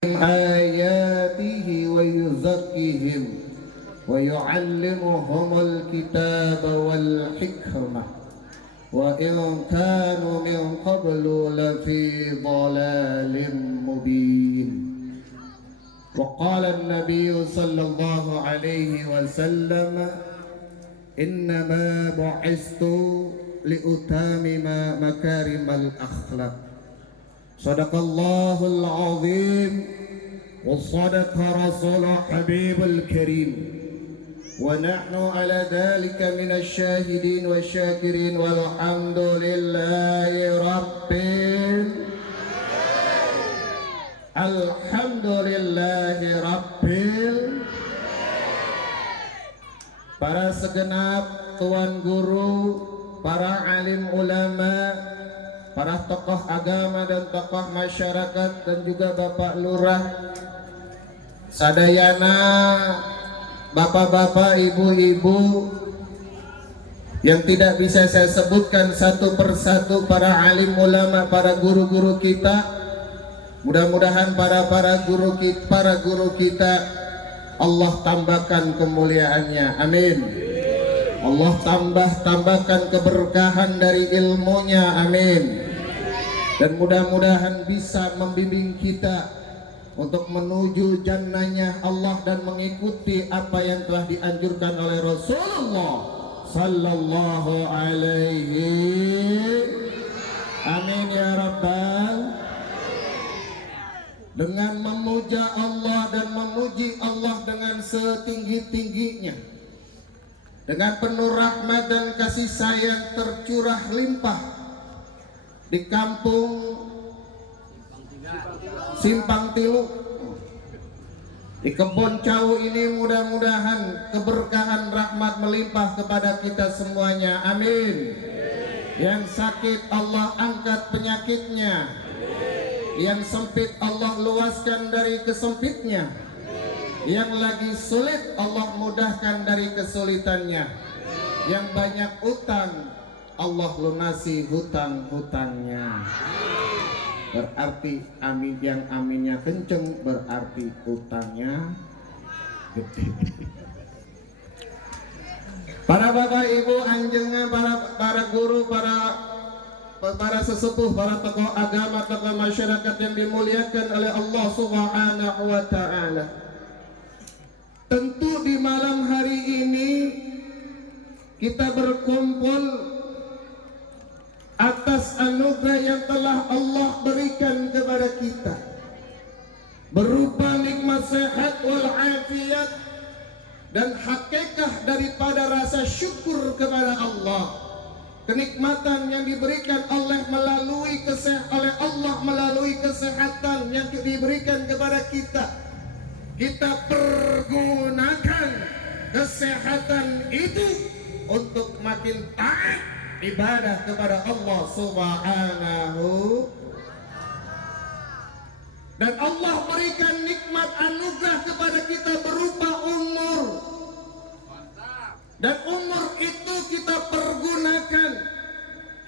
آياته ويزكيهم ويعلمهم الكتاب والحكمة وإن كانوا من قبل لفي ضلال مبين. وقال النبي صلى الله عليه وسلم إنما بعثت لأتمم مكارم الأخلاق. صدق الله العظيم وصدق رسول حبيب الكريم ونحن على ذلك من الشاهدين والشاكرين والحمد لله رب Para segenap tuan guru, para alim ulama, para tokoh agama dan tokoh masyarakat dan juga Bapak Lurah, sadayana, bapak-bapak, ibu-ibu yang tidak bisa saya sebutkan satu persatu, para alim ulama, para guru-guru kita, mudah-mudahan para guru kita Allah tambahkan kemuliaannya, amin. Allah tambahkan keberkahan dari ilmunya, amin. Dan mudah-mudahan bisa membimbing kita untuk menuju jannahnya Allah dan mengikuti apa yang telah dianjurkan oleh Rasulullah sallallahu alaihi. Amin ya rabbal. Dengan memuja Allah dan memuji Allah dengan setinggi-tingginya, dengan penuh rahmat dan kasih sayang tercurah limpah di kampung Simpang Tilu, di Kebon Cau ini, mudah-mudahan keberkahan rahmat melimpah kepada kita semuanya, amin. Yang sakit Allah angkat penyakitnya, yang sempit Allah luaskan dari kesempitnya, yang lagi sulit Allah mudahkan dari kesulitannya, yang banyak utang Allah lunasi hutang-hutangnya. Berarti amin, yang aminnya kenceng berarti utangnya gede. Para bapak ibu anjengnya, para guru, para sesepuh, para tokoh agama, tokoh masyarakat yang dimuliakan oleh Allah Subhanahu wa ta'ala. Tentu di malam hari ini kita berkumpul atas anugerah yang telah Allah berikan kepada kita, berupa nikmat sehat wal afiat dan hakikat daripada rasa syukur kepada Allah. Kenikmatan yang diberikan oleh Allah melalui kesehatan yang diberikan kepada kita, kita pergunakan kesehatan itu untuk makin taat ibadah kepada Allah Subhanahu. Dan Allah berikan nikmat anugerah kepada kita berupa umur. Dan umur itu kita pergunakan,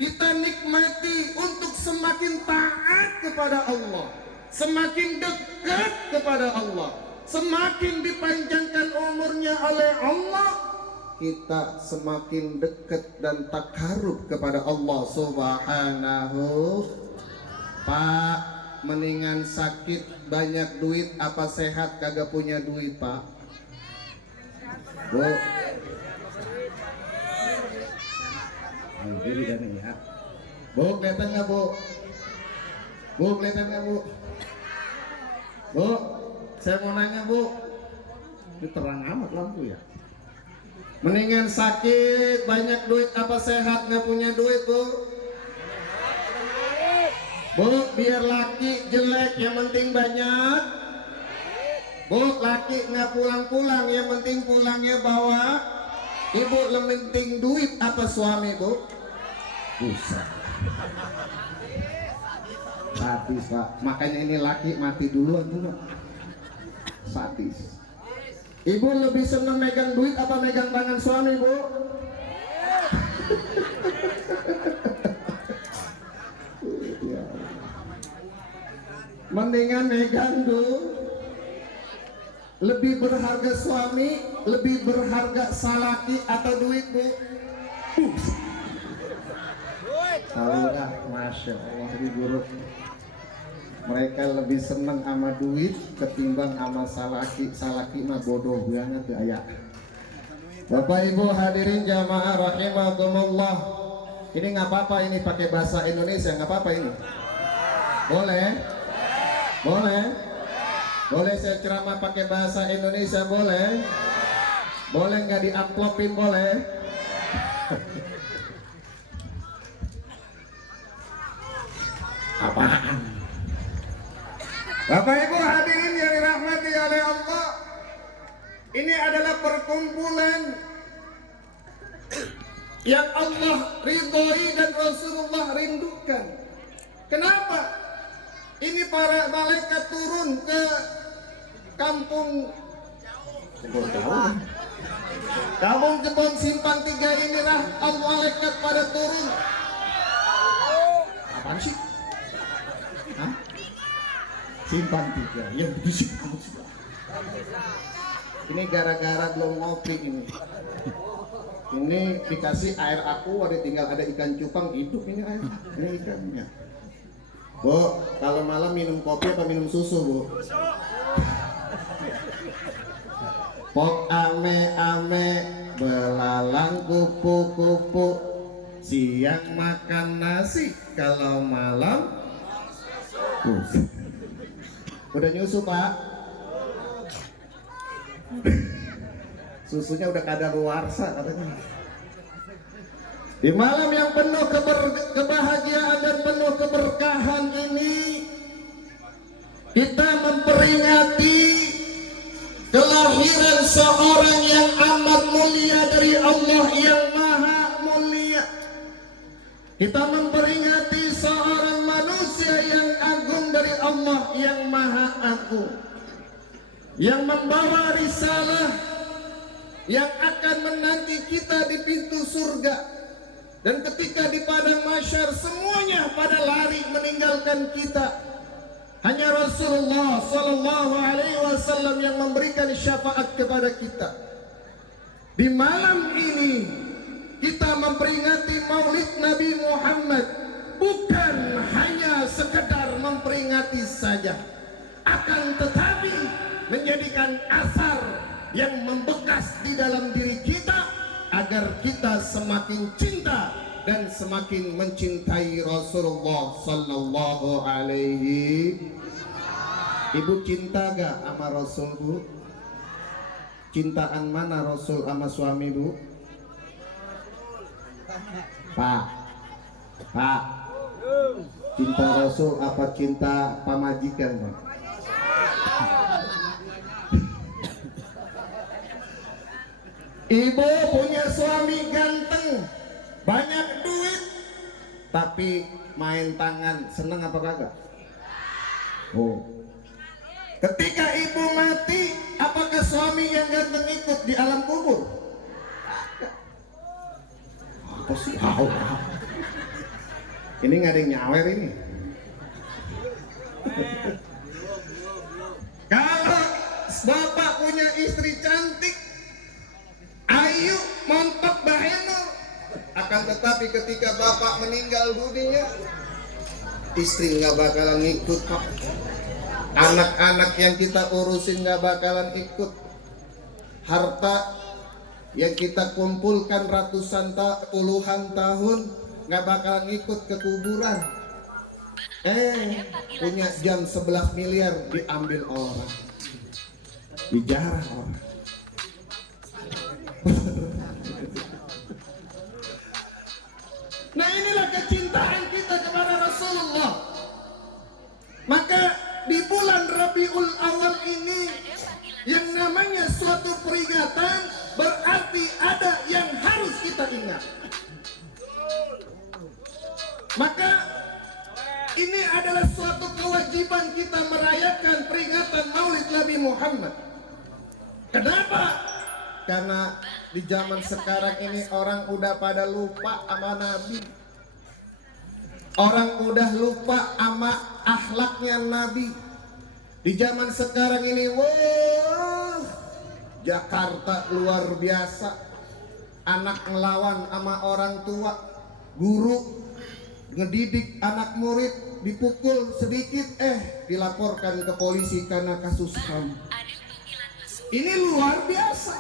kita nikmati untuk semakin taat kepada Allah, semakin dekat kepada Allah, semakin dipanjangkan umurnya oleh Allah, kita semakin dekat dan takarub kepada Allah Subhanahu. Pak, mendingan sakit banyak duit apa sehat kagak punya duit, Pak? Bu, ini dan ya. Bu, kelihatan nggak bu? Bu, kelihatan nggak bu? Bu, saya mau nanya bu. Ini terang amat lampu ya. Mendingan sakit banyak duit apa sehat nggak punya duit bu? Bu, biar laki jelek yang penting banyak. Bu, laki nggak pulang-pulang yang penting pulangnya bawa. Ibu lebih penting duit apa suami bu? Buset. Sadis pak. Makanya ini laki mati duluan tuh. Sadis. Ibu lebih senang megang duit apa megang tangan suami bu? Mendingan megang tuh. Lebih berharga suami, lebih berharga salaki atau duit, Bu? Tahulah, Masya Allah, di guru. Mereka lebih seneng sama duit ketimbang sama salaki. Salaki mah bodoh banget gaya. Bapak Ibu hadirin jamaah rahimakumullah. Ini nggak apa-apa, ini pakai bahasa Indonesia nggak apa-apa ini. Boleh? Boleh? Boleh saya ceramah pakai bahasa Indonesia, boleh? Boleh nggak diamplopin, boleh? Apaan? Bapak Ibu hadirin yang dirahmati oleh Allah, ini adalah perkumpulan yang Allah ridhoi dan Rasulullah rindukan. Kenapa? Ini para malaikat turun ke kampung Jepun Simpang 3 inilah malaikat pada turun. Apaan sih? Hah? Simpang 3 yang berisik kamu sudah. Ini gara-gara belum ngopi ini. Ini dikasih air aku, ada tinggal ada ikan cupang hidup ini air. Ini ikannya. Bu, kalau malam minum kopi apa minum susu, Bu? Pok ame-ame belalang kupu-kupu, siang makan nasi, kalau malam udah nyusu, Pak. Susunya udah kadaluarsa katanya. Di malam yang penuh kebahagiaan dan penuh keberkahan ini, kita memperingati kelahiran seorang yang amat mulia dari Allah yang maha mulia. Kita memperingati seorang manusia yang agung dari Allah yang maha agung, yang membawa risalah yang akan menanti kita di pintu surga. Dan ketika di padang mahsyar semuanya pada lari meninggalkan kita, hanya Rasulullah Sallallahu Alaihi Wasallam yang memberikan syafaat kepada kita. Di malam ini kita memperingati Maulid Nabi Muhammad, bukan hanya sekedar memperingati saja, akan tetapi menjadikan asar yang membekas di dalam diri kita, agar kita semakin cinta dan semakin mencintai Rasulullah Sallallahu Alaihi. Ibu cinta gak sama Rasul, Bu? Cintaan mana Rasul sama suami, Bu? Pak, cinta Rasul apa cinta pamajikan, Pak? Ibu punya suami ganteng, banyak duit, tapi main tangan, seneng apa kagak? Oh. Ketika ibu mati, apakah suami yang ganteng ikut di alam kubur? Apa sih? Ini nggak ada yang nyawer ini. Kalau bapak punya istri cantik, ayu, mantap, bahenol, akan tetapi ketika bapak meninggal dunia, istri nggak bakalan ikut, Pak. Anak-anak yang kita urusin nggak bakalan ikut. Harta yang kita kumpulkan puluhan tahun nggak bakalan ikut ke kuburan. Punya jam 11 miliar diambil orang, dijarah orang. Nah, inilah kecintaan kita kepada Rasulullah. Maka di bulan Rabiul Awal ini, yang namanya suatu peringatan, berarti ada yang harus kita ingat. Maka ini adalah suatu kewajiban kita merayakan peringatan Maulid Nabi Muhammad. Kenapa? Karena di zaman sekarang ini orang udah pada lupa sama Nabi. Orang udah lupa sama akhlaknya Nabi. Di zaman sekarang ini, wah, Jakarta luar biasa. Anak ngelawan sama orang tua, guru ngedidik anak murid, dipukul sedikit, dilaporkan ke polisi karena kasus HAM. Ini luar biasa.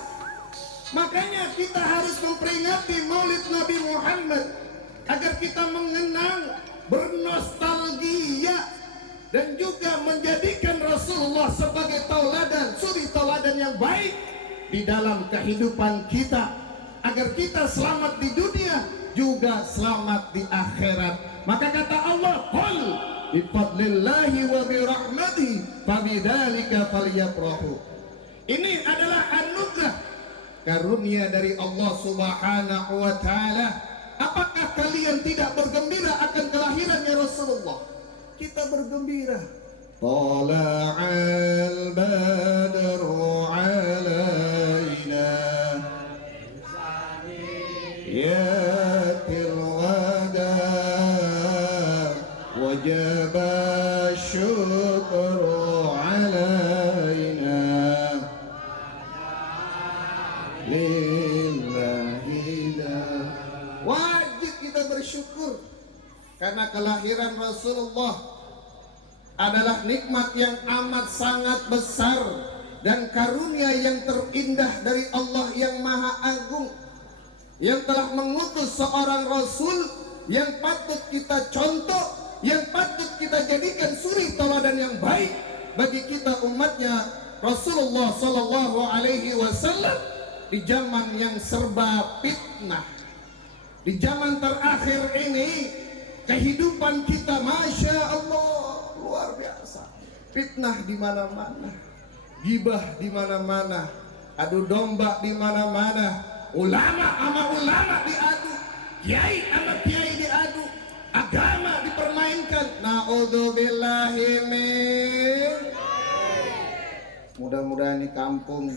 Makanya kita harus memperingati Maulid Nabi Muhammad agar kita mengenang, bernostalgia, dan juga menjadikan Rasulullah sebagai tauladan, suri tauladan yang baik di dalam kehidupan kita, agar kita selamat di dunia juga selamat di akhirat. Maka kata Allah, qul bi fadlillahi wa bi rahmatihi fabidzalika falyafrahu. Ini adalah anugerah karunia dari Allah Subhanahu wa taala. Apakah kalian tidak bergembira akan kelahirannya Rasulullah? Kita bergembira. Tala'al badru alaina yatil wada wajaba syukru alaina lillahi. Wajib kita bersyukur karena kelahiran Rasulullah adalah nikmat yang amat sangat besar dan karunia yang terindah dari Allah yang Maha Agung, yang telah mengutus seorang Rasul yang patut kita contoh, yang patut kita jadikan suri tauladan yang baik bagi kita umatnya Rasulullah Sallallahu Alaihi Wasallam di zaman yang serba fitnah. Di zaman terakhir ini kehidupan kita, masya Allah, luar biasa. Fitnah di mana-mana, gibah di mana-mana, adu domba di mana-mana, ulama sama ulama diadu, kiai sama kiai diadu, agama dipermainkan. Naudzubillahi min. Mudah-mudahan ini kampung,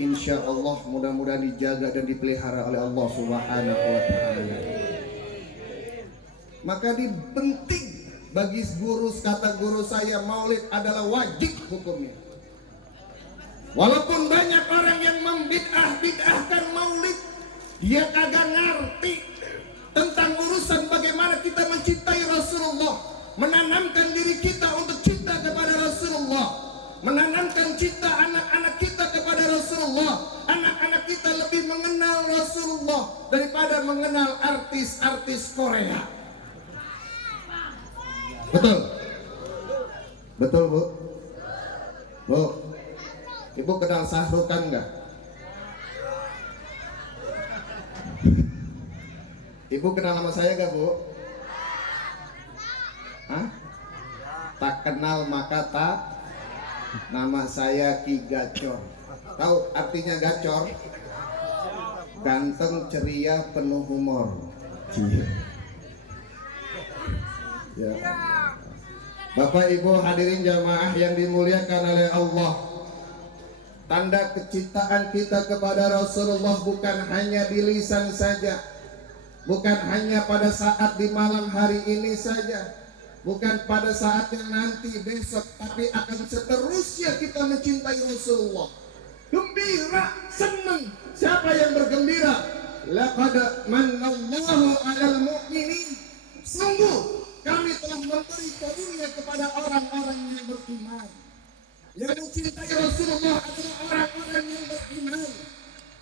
insya Allah mudah-mudahan dijaga dan dipelihara oleh Allah Subhanahu wa taala. Maka dipenting bagi guru, kata guru saya, maulid adalah wajib hukumnya. Walaupun banyak orang yang membid'ah-bid'ahkan maulid, dia kagak ngerti tentang urusan bagaimana kita mencintai Rasulullah, menanamkan diri kita untuk cinta kepada Rasulullah, menanamkan cinta anak-anak kita kepada Rasulullah. Anak-anak kita lebih mengenal Rasulullah daripada mengenal artis-artis Korea. Betul? Betul, Bu? Bu, Ibu kenal Sahrukan enggak? Ibu kenal nama saya enggak, Bu? Hah? Tak kenal maka tak. Nama saya Ki Gacor. Tahu artinya gacor? Ganteng, ceria, penuh humor. Ya. Bapak Ibu hadirin jamaah yang dimuliakan oleh Allah, tanda kecintaan kita kepada Rasulullah bukan hanya di lisan saja, bukan hanya pada saat di malam hari ini saja, bukan pada saat yang nanti besok, tapi akan seterusnya kita mencintai Rasulullah. Gembira, senang. Siapa yang bergembira? Laqad manallahu 'alal mu'minin. Sungguh kami telah memberi karunia kepada orang-orang yang beriman. Yang mencintai Rasulullah adalah orang-orang yang beriman.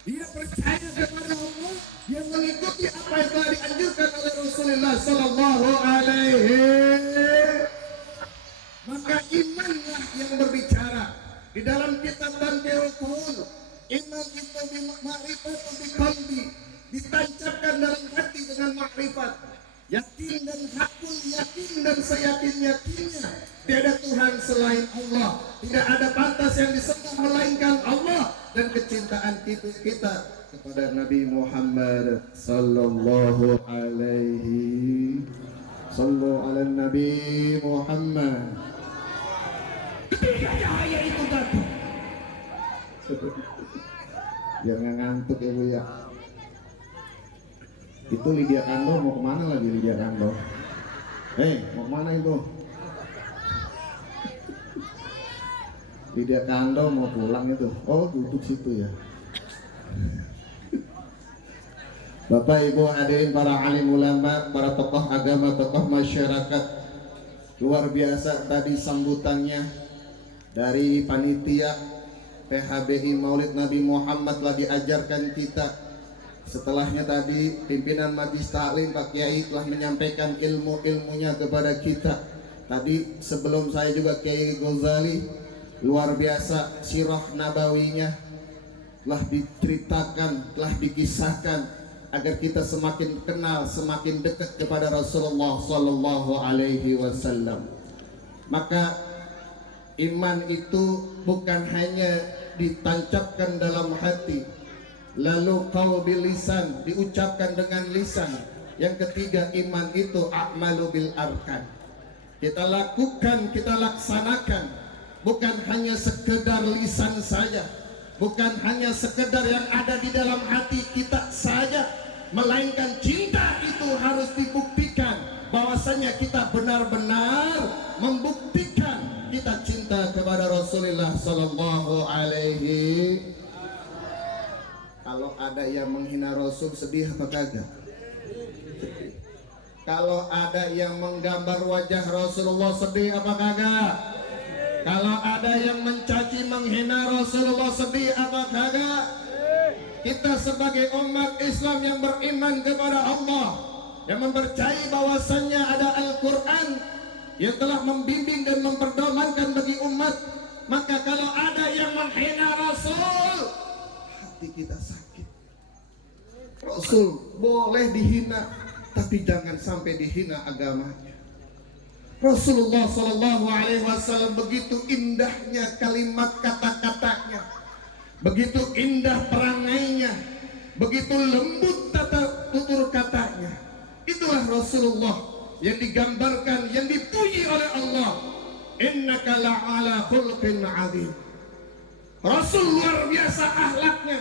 Dia percaya kepada Allah, dia mengikuti apa yang telah dianjurkan oleh Rasulullah Sallallahu Alaihi. Maka imanlah yang berbicara. Di dalam kitab Tanbihul iman itu ma'rifat bi qalbi, ditancapkan dalam hati dengan makrifat. Yakin dan hakul, yakin dan seyakin-yakinnya tiada Tuhan selain Allah, tidak ada pantas yang disembah melainkan Allah, dan kecintaan kita kepada Nabi Muhammad Sallallahu Alaihi. Sallu ala Nabi Muhammad. Ketika cahaya itu datang, biar nggak ngantuk ya Bu ya. Itu Lydia Kando mau kemana lagi Lydia Kando? Mau mana itu? Lydia Kando mau pulang itu. Oh, duduk situ ya. Bapak Ibu hadirin para alim ulama, para tokoh agama, tokoh masyarakat, luar biasa tadi sambutannya dari panitia PHBI Maulid Nabi Muhammad telah diajarkan kita. Setelahnya tadi pimpinan Majlis Taklim Pak Kiai telah menyampaikan ilmu-ilmunya kepada kita. Tadi sebelum saya juga Kiai Ghazali, luar biasa sirah nabawinya telah diceritakan, telah dikisahkan agar kita semakin kenal, semakin dekat kepada Rasulullah Sallallahu Alaihi Wasallam. Maka iman itu bukan hanya ditancapkan dalam hati, lalu qaul bil lisan, diucapkan dengan lisan. Yang ketiga, iman itu a'malu bil arkan, kita lakukan, kita laksanakan, bukan hanya sekedar lisan saja, bukan hanya sekedar yang ada di dalam hati kita saja, melainkan cinta itu harus dibuktikan bahwasanya kita benar-benar membuktikan kita cinta kepada Rasulullah Sallallahu Alaihi. Kalau ada yang menghina Rasul sedih apa kagak? Kalau ada yang menggambar wajah Rasulullah sedih apa kagak? Kalau ada yang mencaci menghina Rasulullah sedih apa kagak? Kita sebagai umat Islam yang beriman kepada Allah, yang mempercayai bahwasannya ada Al-Quran yang telah membimbing dan memperdomankan bagi umat, maka kalau ada yang menghina Rasul, hati kita sakit. Rasul boleh dihina, tapi jangan sampai dihina agamanya. Rasulullah Sallallahu Alaihi Wasallam begitu indahnya kalimat kata-katanya, begitu indah perangainya, begitu lembut tata tutur katanya. Itulah Rasulullah yang digambarkan, yang dipuji oleh Allah. Innaka la'ala khulqin 'adzim. Rasul luar biasa akhlaknya.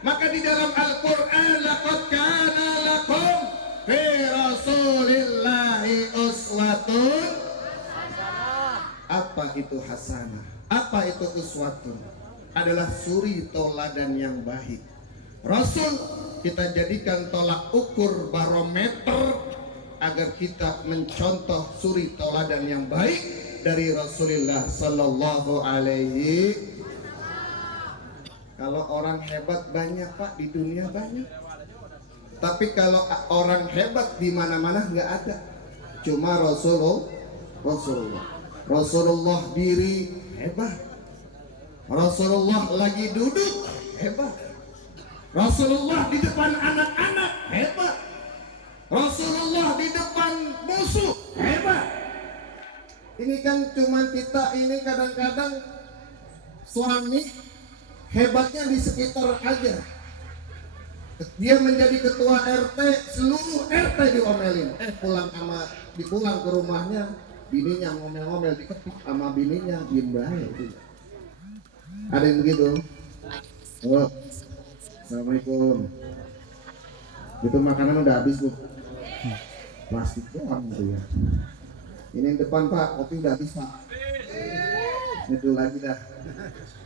Maka di dalam Al-Qur'an, laqad kana lakum fi Rasulillahi uswatun. Apa itu hasanah? Apa itu uswatun? Adalah suri toladan yang baik. Rasul kita jadikan tolak ukur, barometer agar kita mencontoh suri toladan yang baik dari Rasulullah Sallallahu Alaihi. Kalau orang hebat banyak Pak, di dunia banyak. Tapi kalau orang hebat di mana-mana nggak ada. Cuma Rasulullah diri hebat. Rasulullah lagi duduk hebat. Rasulullah di depan anak-anak hebat. Rasulullah di depan musuh hebat. Ini kan cuma kita ini kadang-kadang suami hebatnya di sekitar aja. Dia menjadi ketua RT, seluruh RT diomelin. Pulang ke rumahnya, bininya ngomel-ngomel, diketuk sama bininya, diem baik. Ada yang begitu? Oh, assalamualaikum. Itu makanan udah habis Bu. Plastik doang gitu ya. Ini yang depan Pak, kopi udah habis Pak. Itu lagi dah.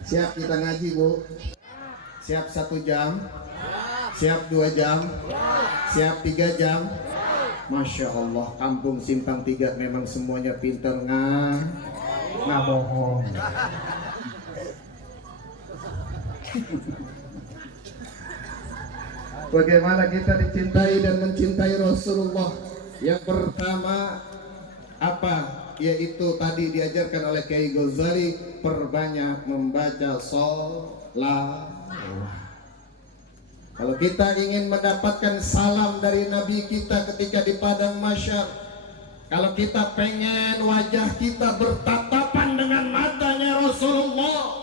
Siap kita ngaji Bu? Siap 1 jam? Siap 2 jam? Siap 3 jam? Masya Allah, kampung Simpang 3 memang semuanya pinter nggak bohong. Bagaimana kita dicintai dan mencintai Rasulullah? Yang pertama apa? Yaitu tadi diajarkan oleh Kiai Ghazali, perbanyak membaca sholawat. Kalau kita ingin mendapatkan salam dari Nabi kita ketika di padang mahsyar, kalau kita pengen wajah kita bertatapan dengan matanya Rasulullah,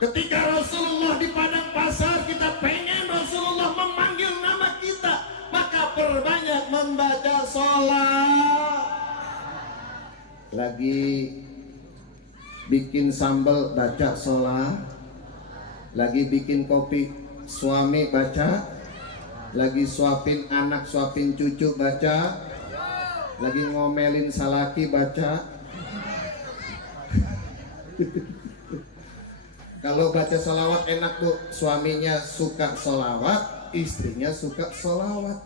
ketika Rasulullah di padang pasar, kita pengen Rasulullah memanggil nama kita, maka perbanyak membaca sholawat. Lagi bikin sambal baca sholawat, lagi bikin kopi suami baca, lagi suapin anak suapin cucu baca, lagi ngomelin salaki baca. Kalau baca sholawat enak Bu, suaminya suka sholawat, istrinya suka sholawat.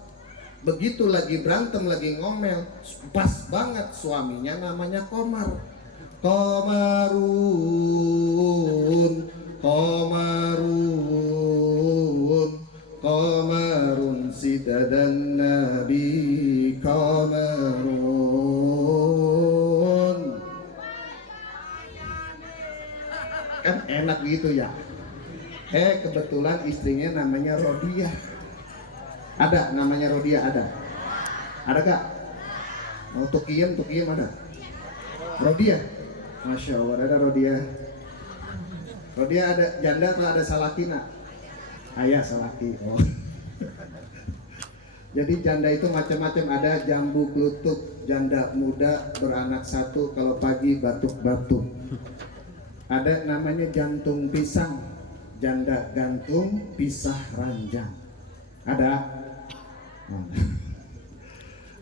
Begitu lagi berantem, lagi ngomel, pas banget suaminya namanya Komar. Komarun, Komarun, Komarun sidadan Nabi Komarun. Kan enak gitu ya. Kebetulan istrinya namanya Rodiah. Ada namanya Rodiah, ada gak? Mau Tukiem ada. Rodiah, Masya Allah, ada Rodiah. Rodiah ada janda atau ada salakina? Ayah salaki. Oh. Jadi janda itu macam-macam, ada jambu klutuk, janda muda beranak satu, kalau pagi batuk-batuk. Ada namanya jantung pisang, janda gantung pisah ranjang. Ada.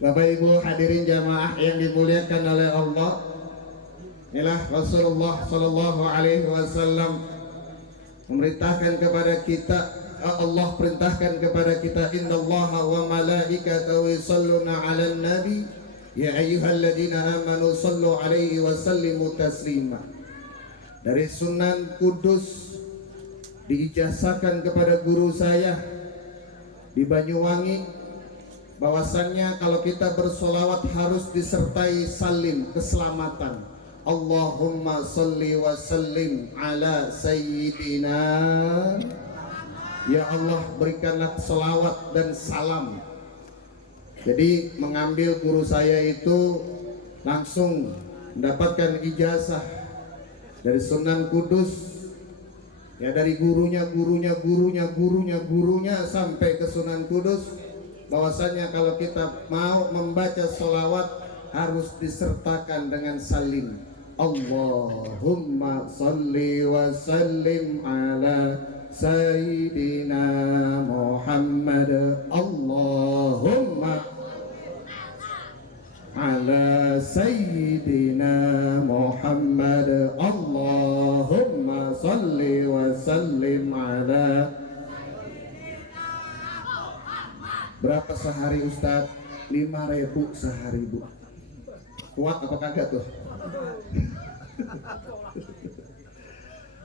Bapak Ibu hadirin jamaah yang dimuliakan oleh Allah, inilah Rasulullah Sallallahu Alaihi Wasallam memerintahkan kepada kita, Allah perintahkan kepada kita, innallaha wa malaikatahu yusholluna 'alan nabi ya ayyuhalladzina amanu shallu 'alaihi wa sallimu taslima. Dari Sunan Kudus diijazahkan kepada guru saya di Banyuwangi, bahwasannya kalau kita bersolawat harus disertai salim, keselamatan. Allahumma salli wa sallim ala sayyidina. Ya Allah, berikanlah selawat dan salam. Jadi mengambil guru saya itu langsung mendapatkan ijazah dari Sunan Kudus, ya, dari gurunya sampai ke Sunan Kudus, bahwasanya kalau kita mau membaca sholawat harus disertakan dengan salim. Allahumma salli wa sallim ala sayyidina Muhammad. Allahumma ala sayyidina Muhammad. Allahumma salli wa sallim ala. Berapa sehari Ustaz? 5.000 sehari Bu. Kuat apa kagak tuh?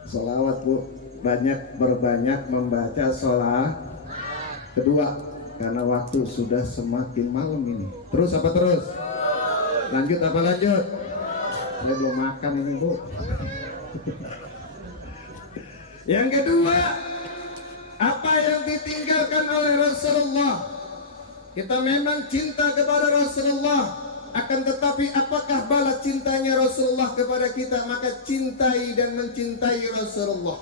Sholawat Bu, berbanyak membaca sholawat. Kedua, karena waktu sudah semakin malam ini. Terus apa terus? Lanjut apa lanjut? Saya belum makan ini Bu. Yang kedua, apa yang ditinggalkan oleh Rasulullah? Kita memang cinta kepada Rasulullah, akan tetapi apakah balas cintanya Rasulullah kepada kita? Maka cintai dan mencintai Rasulullah.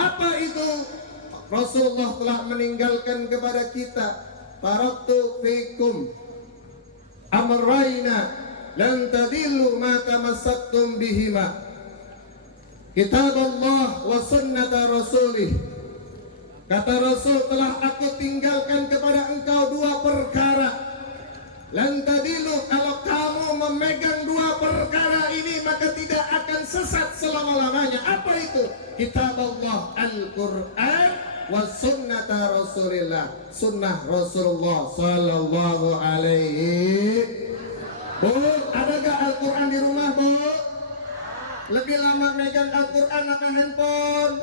Apa itu? Rasulullah telah meninggalkan kepada kita, taraktu fikum amrayna lan tadillu ma tamassaktum bihima, kitab Allah wa sunnata rasulih. Kata Rasul, telah aku tinggalkan kepada engkau dua perkara. Lan tadillu, kalau kamu memegang dua perkara ini maka tidak akan sesat selama-lamanya. Apa itu? Kitab Allah, Al-Quran, wa sunnata Rasulillah, sunnah Rasulullah Sallallahu Alaihi. Bu, ada gak Al-Quran di rumah Bu? Lebih lama megang Al-Quran apa handphone?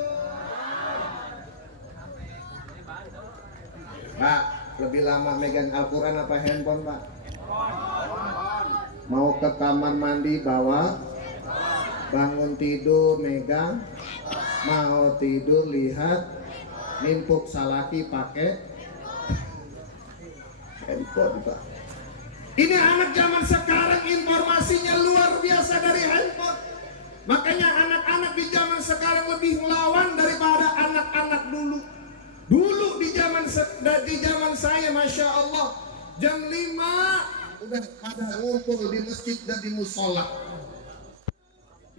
Pak, lebih lama megang Al-Quran apa handphone Pak? Mau ke kamar mandi bawa, bangun tidur megang, mau tidur lihat, nimpuk salaki pakai handphone Pak. Ini anak zaman sekarang informasinya luar biasa dari handphone. Makanya anak-anak di zaman sekarang lebih melawan daripada anak-anak dulu. Dulu di zaman saya, Masya Allah, jam 5 udah pada ngumpul di masjid dan di musola.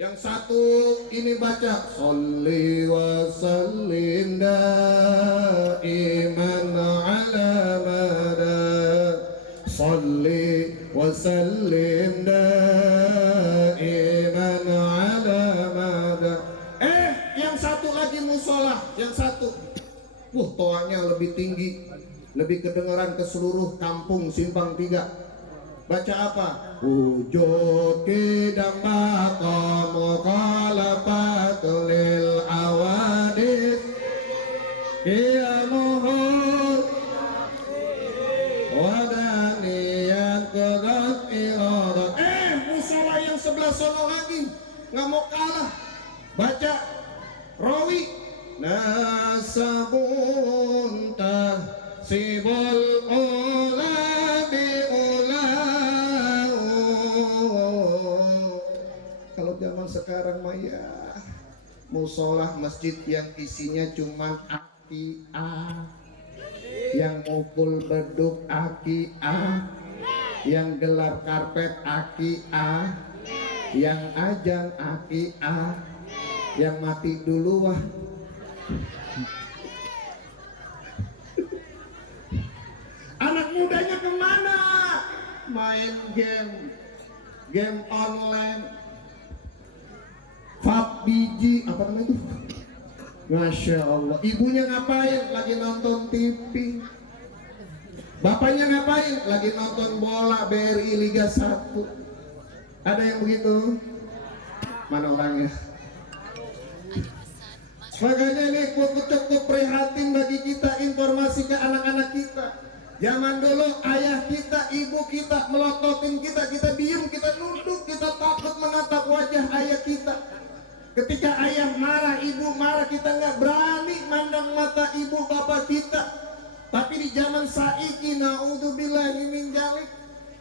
Yang satu ini baca Sholli wa sallim daiman ala mada, Sholli وسلم دائما على مدى. Yang satu lagi musola, yang satu toanya lebih tinggi, lebih kedengaran ke seluruh kampung Simpang 3. Baca apa? Wujud kidam maqam mukhalafatul lil awadis qiyamuhur wadaniyan qadat iradat. Musola yang sebelah sono lagi nggak mau kalah. Baca rawi nasabun tahsibul ulabi ulau. Kalau zaman sekarang mah ya musola masjid yang isinya cuman aki-a, yang mukul beduk aki-a, yang gelar karpet aki-a, yang ajan aki-a, yang mati dulu wah. Anak mudanya kemana? Main game online, PUBG, apa namanya itu? Masya Allah. Ibunya ngapain? Lagi nonton TV. Bapaknya ngapain? Lagi nonton bola BRI Liga 1. Ada yang begitu? Mana orangnya? Makanya ini cukup prihatin bagi kita informasi ke anak-anak kita. Zaman dulu ayah kita, ibu kita melototin kita, kita diem, kita nunduk, kita takut menatap wajah ayah kita. Ketika ayah marah, ibu marah, kita nggak berani mandang mata ibu bapak kita. Tapi di zaman saiki, naudzubillahi min dzalik,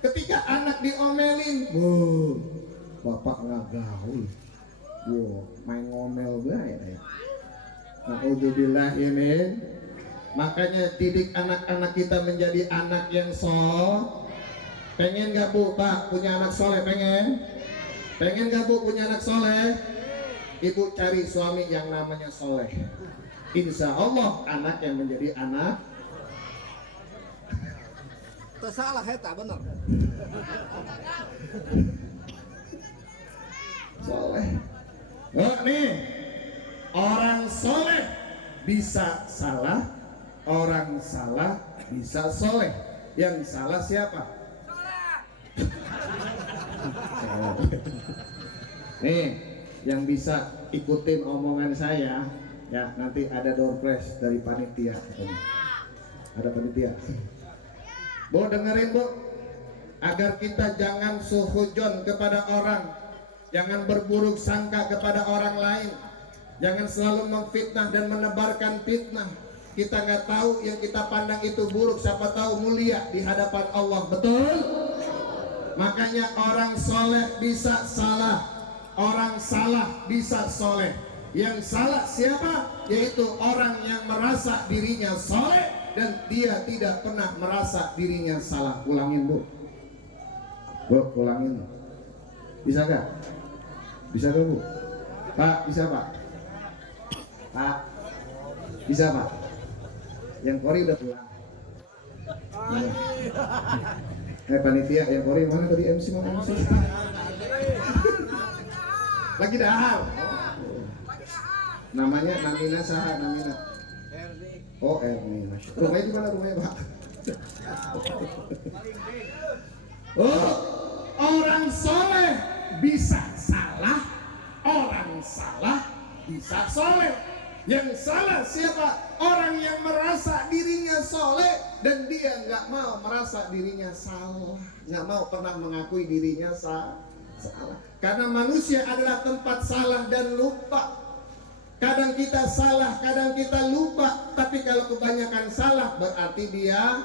ketika anak diomelin, bapak nggak gaul, main ngomel ya. Naudzubillah ini. Makanya didik anak-anak kita menjadi anak yang pengen gak bu pak punya anak soleh? Pengen gak bu punya anak soleh? Ibu cari suami yang namanya soleh. Insya Allah anak yang menjadi anak tersalah tak benar soleh. Oh nih, orang soleh bisa salah, orang salah bisa soleh. Yang salah siapa? Nih, yang bisa ikutin omongan saya, ya nanti ada door prize dari panitia. Ada panitia. Bu dengerin bu, agar kita jangan suhujon kepada orang, jangan berburuk sangka kepada orang lain. Jangan selalu memfitnah dan menebarkan fitnah. Kita nggak tahu yang kita pandang itu buruk, siapa tahu mulia di hadapan Allah. Betul? Makanya orang soleh bisa salah, orang salah bisa soleh. Yang salah siapa? Yaitu orang yang merasa dirinya soleh dan dia tidak pernah merasa dirinya salah. Ulangin bu, ulangin. Bisa nggak? Bisa nggak bu? Pak, bisa pak? Pak, bisa pak? Yang kori udah pulang. Panitia yang kori mana tadi MC mana MC? Lagi dahal. Namanya Namina saha Namina. Oh Erni, masya. Rumahnya di mana rumahnya pak? Oh, orang soleh bisa salah, orang salah bisa soleh. Yang salah siapa? Orang yang merasa dirinya soleh dan dia nggak mau merasa dirinya salah, nggak mau pernah mengakui dirinya salah. Karena manusia adalah tempat salah dan lupa. Kadang kita salah, kadang kita lupa. Tapi kalau kebanyakan salah berarti dia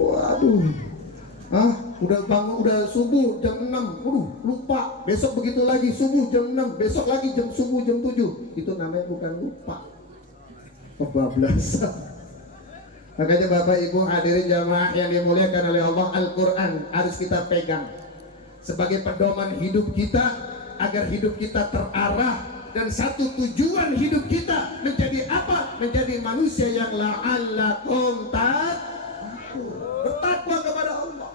waduh. Udah bangun, udah subuh jam 6, lupa. Besok begitu lagi, subuh jam 6, besok lagi subuh jam 7. Itu namanya bukan lupa, kebablasan. Makanya Bapak Ibu hadirin jamaah yang dimuliakan oleh Allah, Al-Quran harus kita pegang sebagai pedoman hidup kita, agar hidup kita terarah, dan satu tujuan hidup kita menjadi apa? Menjadi manusia yang la'allakum bertakwa kepada Allah.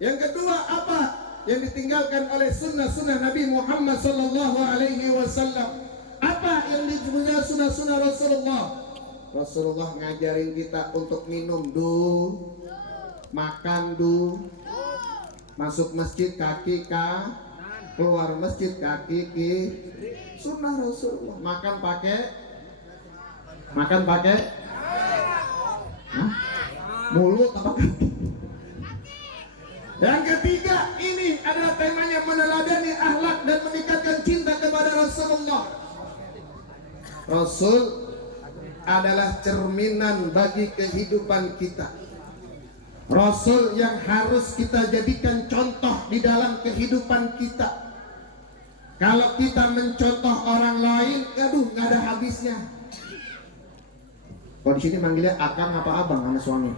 Yang kedua apa? Yang ditinggalkan oleh sunnah-sunnah Nabi Muhammad sallallahu alaihi wasallam. Apa yang disebutnya sunnah-sunnah Rasulullah? Rasulullah ngajarin kita untuk minum dulu, makan dulu, masuk masjid kaki keluar masjid kaki sunnah Rasulullah. Makan pakai mulut apa kaki. Yang ketiga, ini adalah temanya meneladani akhlak dan meningkatkan cinta kepada Rasulullah. Rasul adalah cerminan bagi kehidupan kita. Rasul yang harus kita jadikan contoh di dalam kehidupan kita. Kalau kita mencontoh orang lain, aduh nggak ada habisnya. Kalau di sini manggilnya akang apa abang sama suami?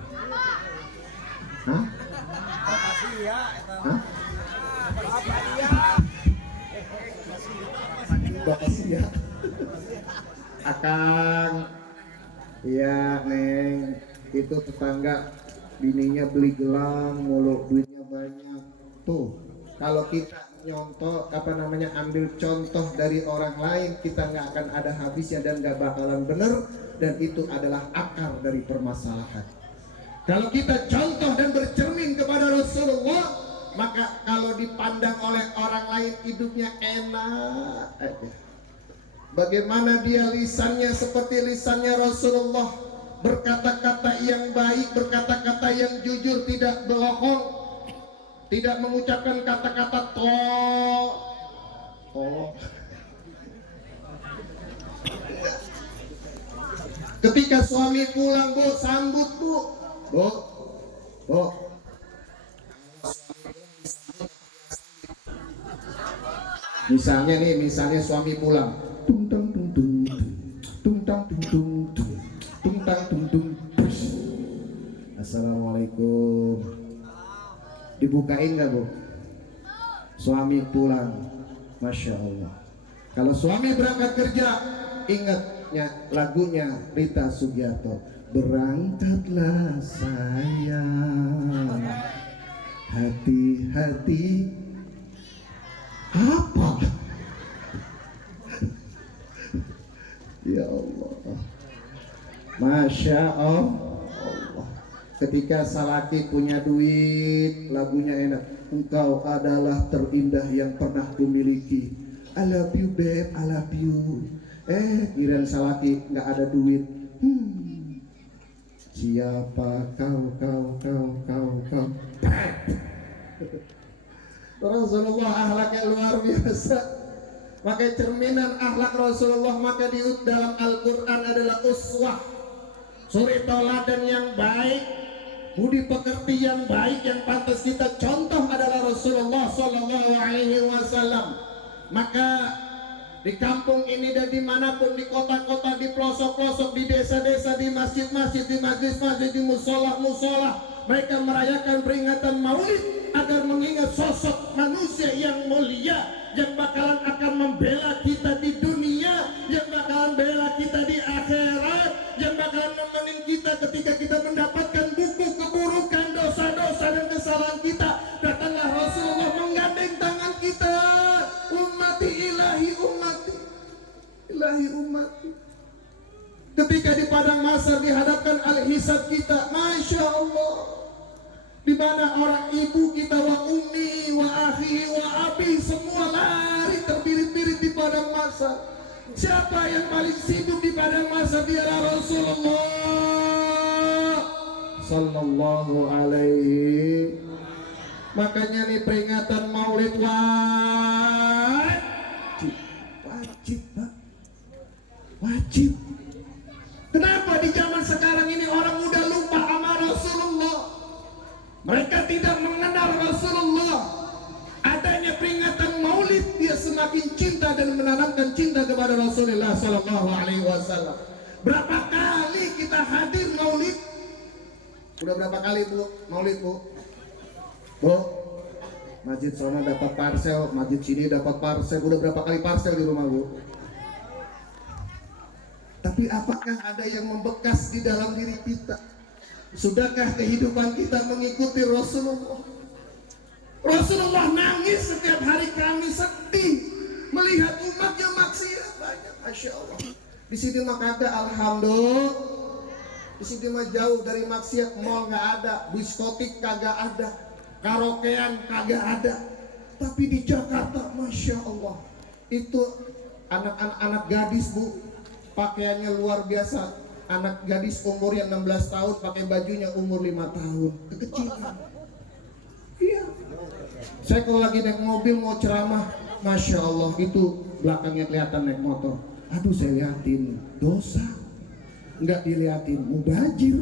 Hah? Hah? Makasih ya. Akang, iya neng, itu tetangga bininya beli gelang mulu, duitnya banyak. Tuh, kalau kita nyontoh ambil contoh dari orang lain, kita nggak akan ada habisnya dan nggak bakalan bener, dan itu adalah akar dari permasalahan. Kalau kita contoh dan bercermin kepada Rasulullah, maka kalau dipandang oleh orang lain hidupnya enak aja. Bagaimana dia lisannya seperti lisannya Rasulullah, berkata-kata yang baik, berkata-kata yang jujur, tidak bohong, tidak mengucapkan kata-kata tolong. Ketika suami pulang, bu, sambut bu. Misalnya suami pulang, tung tang tung tung, tung tang tung tung, tung tang tung tung. Assalamualaikum. Dibukain nggak bu? Suami pulang, masya Allah. Kalau suami berangkat kerja, ingatnya lagunya Rita Sugiarto. Berangkatlah sayang, hati-hati. Apa? Ya Allah, masya Allah. Ketika salaki punya duit, lagunya enak. Engkau adalah terindah yang pernah kumiliki. I love you babe, I love you. Kirain salaki nggak ada duit. Siapa kau? Rasulullah akhlaknya luar biasa. Maka cerminan akhlak Rasulullah maka di dalam Al-Quran adalah uswah, suri teladan yang baik, budi pekerti yang baik yang pantas kita contoh adalah Rasulullah Sallallahu Alaihi Wasallam. Maka di kampung ini dan dimanapun, di kota-kota, di pelosok-pelosok, di desa-desa, di masjid-masjid, di majlis-majlis, di musola-musola, mereka merayakan peringatan Maulid agar mengingat sosok manusia yang mulia, yang bakalan akan membela kita di dunia, yang bakalan bela kita di akhirat, yang bakalan nemenin kita ketika kita mendapatkan buku keburukan, dosa-dosa dan kesalahan kita. Datanglah Rasulullah menggandeng tangan kita, ummati ilahi ummati, ilahi ummati. Ketika di padang mahsyar dihadapkan al-hisab kita, masya Allah, di mana orang ibu kita, wa ummi wa akhi wa abi, semua lari terbirit-birit di padang mahsyar. Siapa yang paling sibuk di padang mahsyar? Dialah Rasulullah sallallahu alaihi. Makanya nih peringatan Maulid wajib, Pak. Wajib. Kenapa di zaman sekarang ini orang muda lupa sama Rasulullah? Mereka tidak mengenal Rasulullah. Adanya peringatan Maulid, dia semakin cinta dan menanamkan cinta kepada Rasulullah Sallallahu Alaihi Wasallam. Berapa kali kita hadir Maulid? Udah berapa kali bu Maulid bu? Bu, masjid sana dapat parsel, masjid sini dapat parsel. Udah berapa kali parsel di rumah bu? Tapi apakah ada yang membekas di dalam diri kita? Sudahkah kehidupan kita mengikuti Rasulullah? Rasulullah nangis setiap hari, kami sedih melihat umatnya maksiat banyak. Masya Allah. Di sini mah kagak, alhamdulillah. Di sini mah jauh dari maksiat, mall nggak ada, diskotik kagak ada, karaokean kagak ada. Tapi di Jakarta, masya Allah, itu anak-anak gadis bu, pakaiannya luar biasa. Anak gadis umurnya 16 tahun pakai bajunya umur 5 tahun, kekecilan. Iya. Saya kalau lagi naik mobil mau ceramah, masya Allah, itu belakangnya kelihatan naik motor. Aduh, saya liatin dosa, nggak diliatin mubazir.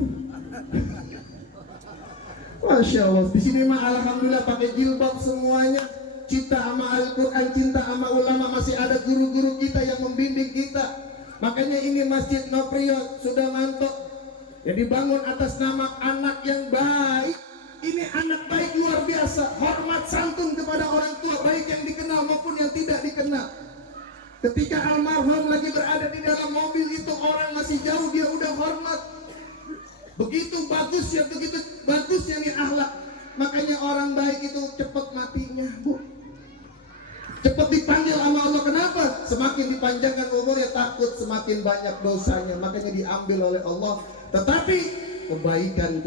Masya Allah. Di sini mah alhamdulillah pakai jilbab semuanya. Cinta sama Al-Quran, cinta sama ulama, masih ada guru-guru kita yang membimbing kita. Makanya ini Masjid No Priok sudah mantap. Yang dibangun atas nama anak yang baik. Ini anak baik luar biasa, hormat santun kepada orang tua, baik yang dikenal maupun yang tidak dikenal. Ketika almarhum lagi berada di dalam mobil itu, orang masih jauh, dia udah hormat. Begitu bagusnya nih akhlak. Makanya orang baik itu cepat matinya, bu. Cepat dipanggil sama Allah. Kenapa? Semakin dipanjangkan umurnya, takut semakin banyak dosanya, makanya diambil oleh Allah. Tetapi kebaikan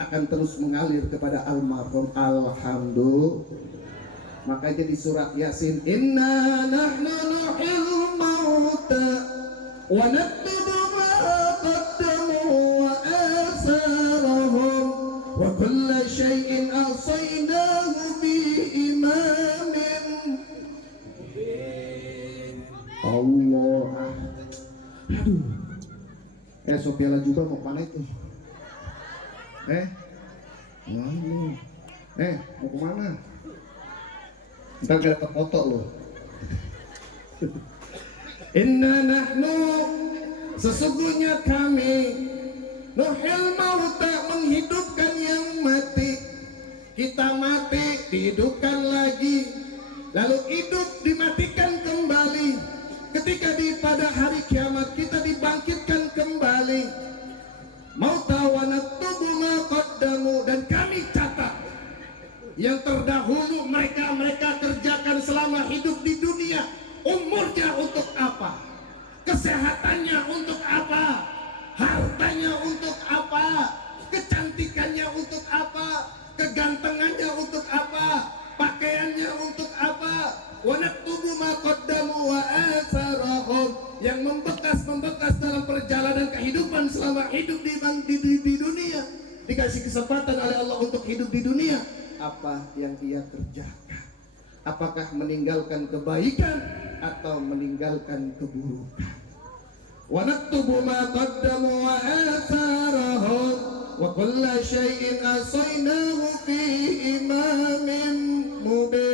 akan terus mengalir kepada almarhum. Alhamdulillah. Makanya di surat Yasin, inna nahnu nuhyil mauta wa naktubu ma qaddamu wa atharahum wa kulla syai'in ahsaynahu bi imamin. Allah. Aduh. Sopiala juga mau kemana itu? Mau kemana? Ntar gak dapat foto loh. Inna nahnu, sesungguhnya kami, nuhyil mauta, menghidupkan yang mati. Kita mati, dihidupkan lagi, lalu hidup, dimatikan kembali. Ketika pada hari kiamat kita dibangkitkan kembali. Mauta wa naktubu ma qaddamu, dan kami catat yang terdahulu mereka kerjakan selama hidup di dunia. Umurnya untuk apa? Kesehatannya untuk apa? Hartanya untuk apa? Kecantikannya untuk apa? Kegantengannya untuk apa? Pakaiannya untuk apa? Wa naktubu ma qaddamu wa atharahum, yang membekas dalam perjalanan kehidupan selama hidup di dunia. Dikasih kesempatan oleh Allah untuk hidup di dunia, apa yang dia kerjakan? Apakah meninggalkan kebaikan atau meninggalkan keburukan? Wa naktubu ma qaddamu wa atharahum wa kulla syai'in ahsaynahu fi imamin mubin.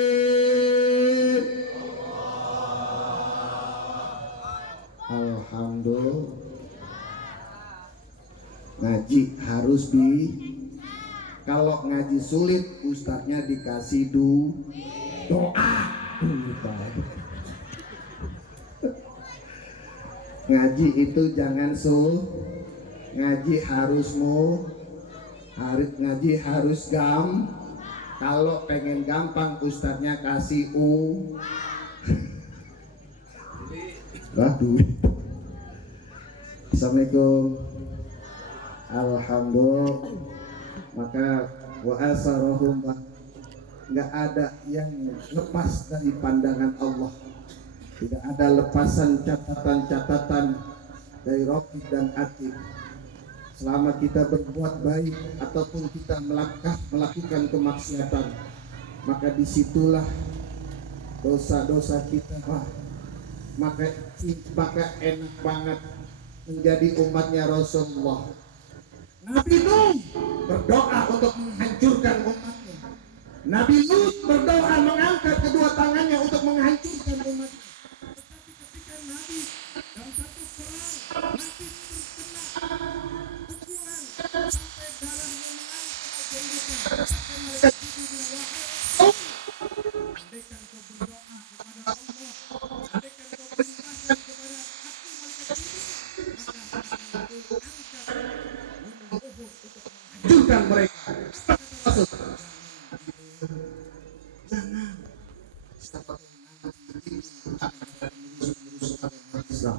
Alhamdulillah. Ngaji harus kalau ngaji sulit, ustadznya dikasih doa. Ngaji itu jangan ngaji ngaji harus kalau pengen gampang, ustadznya kasih Waduh. Assalamualaikum. Alhamdulillah. Maka wa asarahum, nggak ada yang lepas dari pandangan Allah. Tidak ada lepasan catatan dari Rabbih dan Atid. Selama kita berbuat baik ataupun kita melakukan kemaksiatan, maka disitulah dosa-dosa kita, maka enak banget menjadi umatnya Rasulullah. Nabi Nuh berdoa untuk menghancurkan umatnya. Nabi Lut berdoa mengangkat kedua tangannya untuk menghancurkan umatnya. Islam. Islam.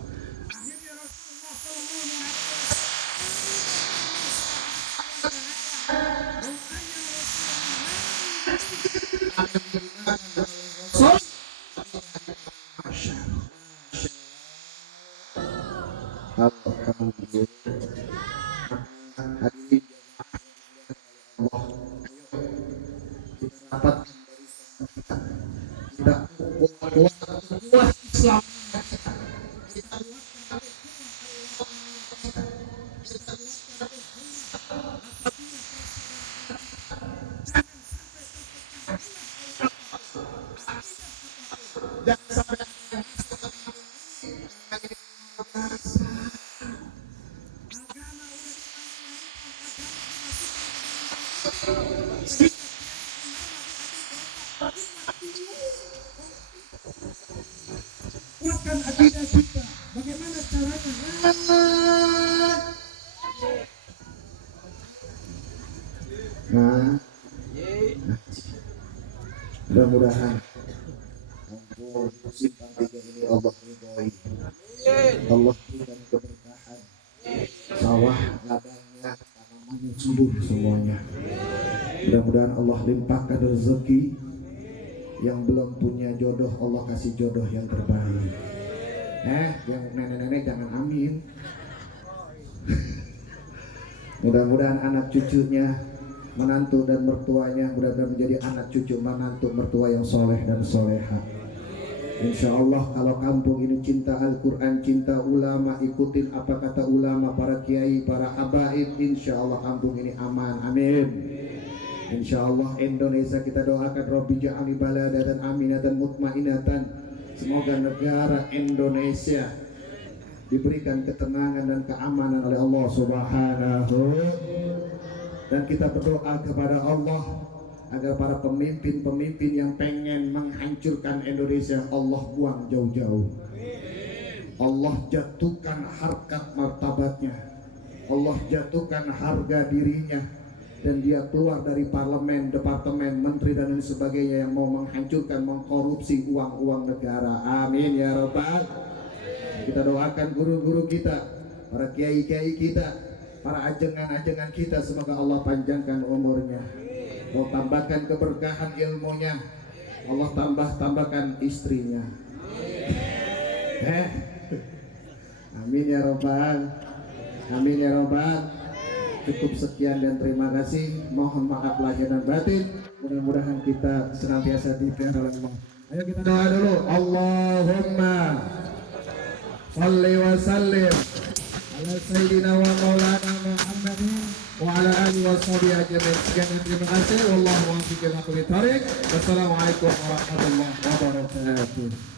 Kuatkan akidah kita. Bagaimana caranya? Nah, mudah-mudahan ampun simpang tiga ini Allah ridhoi, Allah berikan keberkahan, sawah ladangnya tanamannya subur semuanya. Mudah-mudahan Allah limpahkan rezeki, yang belum punya jodoh Allah kasih jodoh yang terbaik. Yang nenek-nenek jangan amin. Mudah-mudahan anak cucunya, menantu dan mertuanya mudah-mudahan menjadi anak cucu menantu mertua yang soleh dan soleha. Insya Allah kalau kampung ini cinta Al-Quran, cinta ulama, ikutin apa kata ulama, para kiai, para habaib, insya Allah kampung ini aman, amin. Insya Allah Indonesia kita doakan Rabbi ja'ali baladatan aminatan mutmainatan. Semoga negara Indonesia diberikan ketenangan dan keamanan oleh Allah Subhanahu. Dan kita berdoa kepada Allah agar para pemimpin-pemimpin yang pengen menghancurkan Indonesia Allah buang jauh-jauh. Allah jatuhkan harkat martabatnya, Allah jatuhkan harga dirinya, dan dia keluar dari parlemen, departemen, menteri dan lain sebagainya yang mau menghancurkan, mengkorupsi uang-uang negara. Amin ya rabbal. Kita doakan guru-guru kita, para kiai-kiai kita, para ajengan-ajengan kita, semoga Allah panjangkan umurnya, Allah tambahkan keberkahan ilmunya, Allah tambahkan istrinya. Amin ya rabbal. Amin ya rabbal. Cukup sekian dan terima kasih. Mohon maaf lahir dan batin. Mudah-mudahan kita senantiasa dipelihara oleh Allah. Ayo kita doa dulu. Allahumma shalli wa sallim ala sayyidina wa maulana Muhammadin wa ala alihi wa sahbihi ajma'in. Sekian dan terima kasih. Wallahu muwaffiq ila aqwamit thoriq. Wassalamualaikum warahmatullahi wabarakatuh.